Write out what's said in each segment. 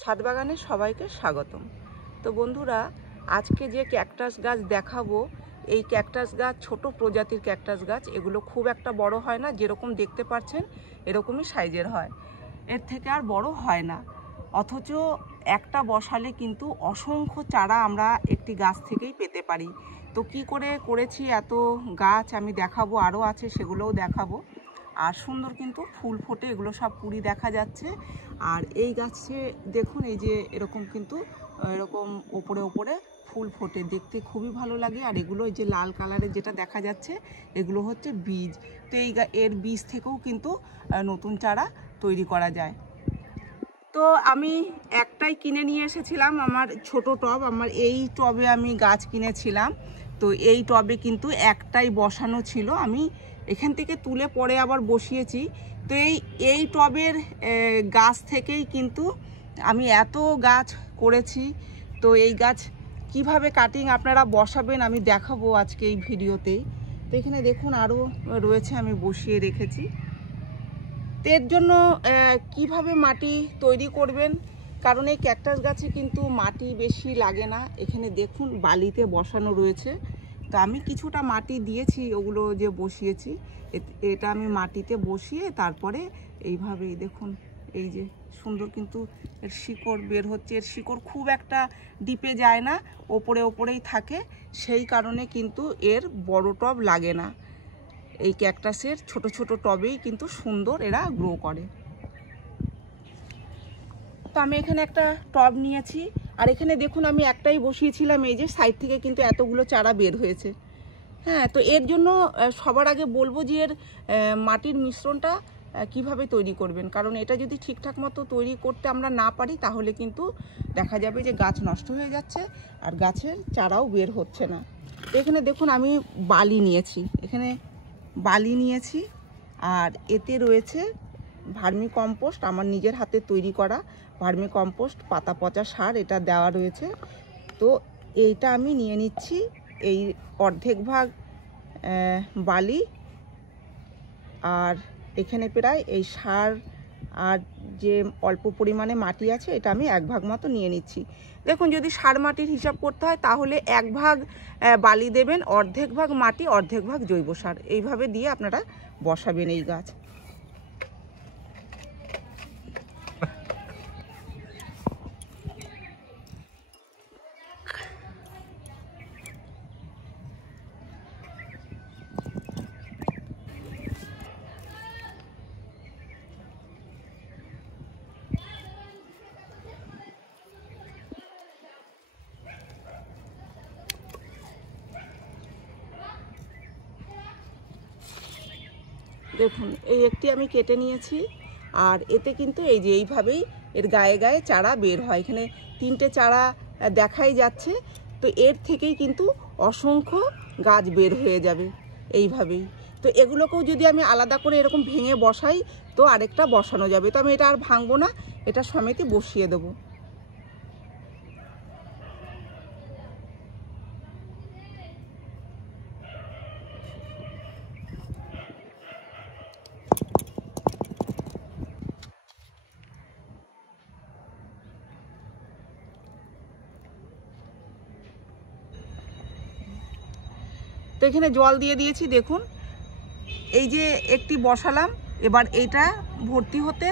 ছাদ বাগানে সবাইকে স্বাগতম। তো বন্ধুরা, আজকে যে ক্যাকটাস গাছ দেখাবো, এই ক্যাকটাস গাছ ছোট প্রজাতির ক্যাকটাস গাছ। এগুলো খুব একটা বড় হয় না, যেরকম দেখতে পাচ্ছেন এরকমই সাইজের হয়, এর থেকে আর বড় হয় না। অথচ একটা বসালে কিন্তু অসংখ্য চারা আমরা একটি গাছ থেকেই পেতে পারি। তো কি করে করেছি এত গাছ আমি দেখাবো, আরও আছে সেগুলোও দেখাবো। আর সুন্দর কিন্তু ফুল ফোটে, এগুলো সব কুড়ি দেখা যাচ্ছে। আর এই গাছে দেখুন, এই যে এরকম কিন্তু এরকম ওপরে ওপরে ফুল ফোটে, দেখতে খুবই ভালো লাগে। আর এগুলো যে লাল কালারের যেটা দেখা যাচ্ছে, এগুলো হচ্ছে বীজ। তো এর বীজ থেকেও কিন্তু নতুন চারা তৈরি করা যায়। তো আমি একটাই কিনে নিয়ে এসেছিলাম, আমার ছোট টব, আমার এই টবে আমি গাছ কিনেছিলাম। তো এই টবে কিন্তু একটাই বসানো ছিল, আমি এখান থেকে তুলে পরে আবার বসিয়েছি। তো এই টবের গাছ থেকেই কিন্তু আমি এত গাছ করেছি। তো এই গাছ কিভাবে কাটিং আপনারা বসাবেন আমি দেখাবো আজকে এই ভিডিওতেই। তো এখানে দেখুন আরও রয়েছে, আমি বসিয়ে রেখেছি। এর জন্য কিভাবে মাটি তৈরি করবেন, কারণ এই ক্যাকটাস গাছে কিন্তু মাটি বেশি লাগে না। এখানে দেখুন বালিতে বসানো রয়েছে, তো আমি কিছুটা মাটি দিয়েছি, ওগুলো যে বসিয়েছি এটা আমি মাটিতে বসিয়ে তারপরে এইভাবেই দেখুন, এই যে সুন্দর কিন্তু এর শিকড় বের হচ্ছে। এর শিকড় খুব একটা ডিপে যায় না, ওপরে ওপরেই থাকে, সেই কারণে কিন্তু এর বড় টব লাগে না। এই ক্যাকটাসের ছোট ছোট টবেই কিন্তু সুন্দর এরা গ্রো করে। তো আমি এখানে একটা টব নিয়েছি, আর এখানে দেখুন আমি একটাই বসিয়েছিলাম, এই যে সাইড থেকে কিন্তু এতগুলো চারা বের হয়েছে। হ্যাঁ, তো এর জন্য সবার আগে বলবো যে এর মাটির মিশ্রণটা কিভাবে তৈরি করবেন, কারণ এটা যদি ঠিকঠাক মতো তৈরি করতে আমরা না পারি তাহলে কিন্তু দেখা যাবে যে গাছ নষ্ট হয়ে যাচ্ছে আর গাছের চারাও বের হচ্ছে না। তো এখানে দেখুন আমি বালি নিয়েছি, এখানে বালি নিয়েছি, আর এতে রয়েছে ভার্মি কম্পোস্ট, আমার নিজের হাতে তৈরি করা ভার্মি কম্পোস্ট, পাতা পচা সার এটা দেওয়া রয়েছে। তো এইটা আমি নিয়ে নিচ্ছি, এই অর্ধেক ভাগ বালি, আর এখানে প্রায় এই সার আর যে অল্প পরিমাণে মাটি আছে এটা আমি 1 ভাগ মতো নিয়ে নিচ্ছি। দেখুন, যদি সার মাটির হিসাব করতে হয় তাহলে 1 ভাগ বালি দেবেন, অর্ধেক ভাগ মাটি, অর্ধেক ভাগ জৈব সার, এইভাবে দিয়ে আপনারা বসাবেন এই গাছ। দেখুন এই একটি আমি কেটে নিয়েছি, আর এতে কিন্তু এই যে এইভাবেই এর গায়ে গায়ে চারা বের হয়। এখানে 3টে চারা দেখাই যাচ্ছে, তো এর থেকেই কিন্তু অসংখ্য গাছ বের হয়ে যাবে এইভাবেই। তো এগুলোকেও যদি আমি আলাদা করে এরকম ভেঙে বসাই তো আরেকটা বসানো যাবে। তো আমি এটা আর ভাঙবো না, এটা সমেতই বসিয়ে দেবো। তো এখানে জল দিয়ে দিয়েছি, দেখুন এই যে একটি বসালাম, এবার এইটা ভর্তি হতে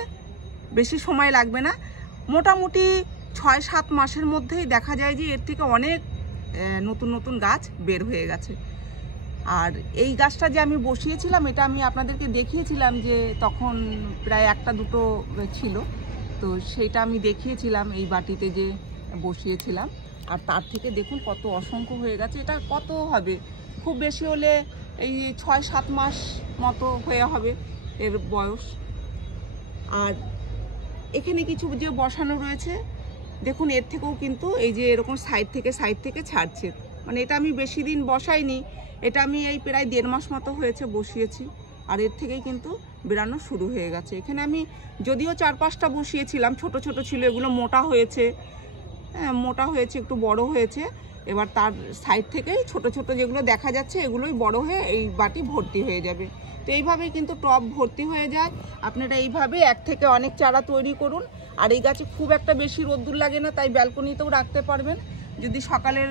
বেশি সময় লাগবে না, মোটামুটি 6-7 মাসের মধ্যেই দেখা যায় যে এর থেকে অনেক নতুন নতুন গাছ বের হয়ে গেছে। আর এই গাছটা যে আমি বসিয়েছিলাম এটা আমি আপনাদেরকে দেখিয়েছিলাম যে তখন প্রায় 1-2 ছিল, তো সেইটা আমি দেখিয়েছিলাম এই বাটিতে যে বসিয়েছিলাম। আর তার থেকে দেখুন কত অসংখ্য হয়ে গেছে। এটা কত হবে, খুব বেশি হলে এই 6-7 মাস মতো হয়ে হবে এর বয়স। আর এখানে কিছু যে বসানো রয়েছে দেখুন, এর থেকেও কিন্তু এই যে এরকম সাইড থেকে ছাড়ছে, মানে এটা আমি বেশি দিন বসাইনি, এটা আমি এই প্রায় 1.5 মাস মতো হয়েছে বসিয়েছি, আর এর থেকেই কিন্তু বেরানো শুরু হয়ে গেছে। এখানে আমি যদিও 4-5টা বসিয়েছিলাম, ছোট ছোট ছিল, এগুলো মোটা হয়েছে, মোটা হয়েছে, একটু বড় হয়েছে। এবার তার সাইড থেকেই ছোট ছোট যেগুলো দেখা যাচ্ছে এগুলোই বড় হয়ে এই বাটি ভর্তি হয়ে যাবে। তো এইভাবেই কিন্তু টব ভর্তি হয়ে যায়। আপনারা এইভাবে এক থেকে অনেক চারা তৈরি করুন। আর এই গাছে খুব একটা বেশি রোদ্দুর লাগে না, তাই ব্যালকনিতেও রাখতে পারবেন। যদি সকালের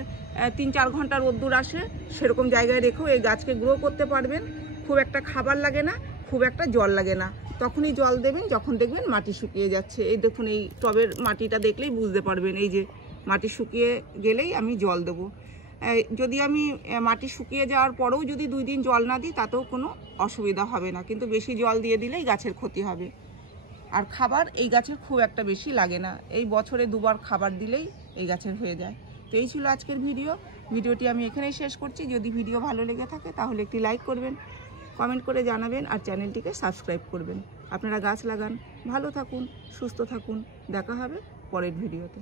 3-4 ঘন্টা রোদ্দুর আসে সেরকম জায়গায় রেখেও এই গাছকে গ্রো করতে পারবেন। খুব একটা খাবার লাগে না, খুব একটা জল লাগে না। তখনই জল দেবেন যখন দেখবেন মাটি শুকিয়ে যাচ্ছে। এই দেখুন, এই টবের মাটিটা দেখলেই বুঝতে পারবেন, এই যে মাটি শুকিয়ে গেলেই আমি জল দেবো। যদি আমি মাটি শুকিয়ে যাওয়ার পরেও যদি 2 দিন জল না দিই তাতেও কোনো অসুবিধা হবে না, কিন্তু বেশি জল দিয়ে দিলেই গাছের ক্ষতি হবে। আর খাবার এই গাছের খুব একটা বেশি লাগে না, এই বছরে 2 বার খাবার দিলেই এই গাছের হয়ে যায়। তো এই ছিল আজকের ভিডিওটি আমি এখানেই শেষ করছি। যদি ভিডিও ভালো লেগে থাকে তাহলে একটি লাইক করবেন, কমেন্ট করে জানাবেন আর চ্যানেলটিকে সাবস্ক্রাইব করবেন। আপনারা গাছ লাগান, ভালো থাকুন, সুস্থ থাকুন। দেখা হবে পরের ভিডিওতে।